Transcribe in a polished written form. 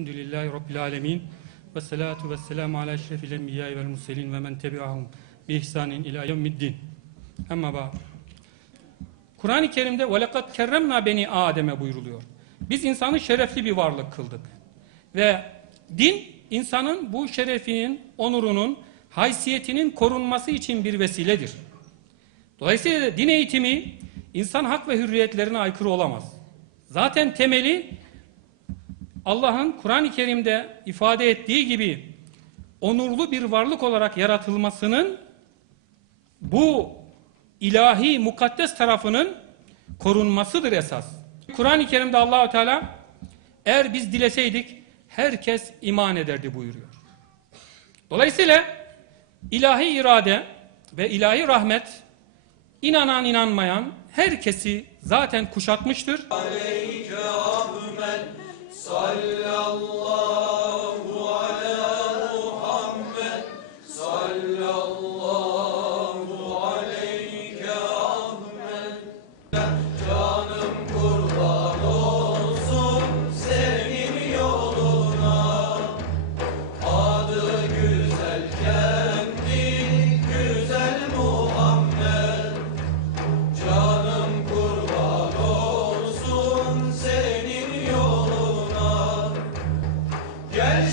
Elhamdülillahi Rabbil alemin. Ve salatu ve selamu ala eşrefil enbiya'i vel murselin ve men tebi'ahum bi ihsanin ila yevmiddin. Amma ba'd. Kur'an-ı Kerim'de وَلَقَدْ كَرَّمْنَا beni Adem'e buyruluyor. Biz insanı şerefli bir varlık kıldık. Ve din, insanın bu şerefinin, onurunun, haysiyetinin korunması için bir vesiledir. Dolayısıyla din eğitimi, insan hak ve hürriyetlerine aykırı olamaz. Zaten temeli, Allah'ın Kur'an-ı Kerim'de ifade ettiği gibi onurlu bir varlık olarak yaratılmasının bu ilahi mukaddes tarafının korunmasıdır esas. Kur'an-ı Kerim'de Allah-u Teala eğer biz dileseydik herkes iman ederdi buyuruyor. Dolayısıyla ilahi irade ve ilahi rahmet inanan inanmayan herkesi zaten kuşatmıştır. Aleyke Ahmet sallallahu ala Muhammed sallallahu aleyke Ahmet. Canım kurban olsun senin yoluna, adı güzel kendi güzel Muhammed. Canım kurban olsun senin yoluna, gel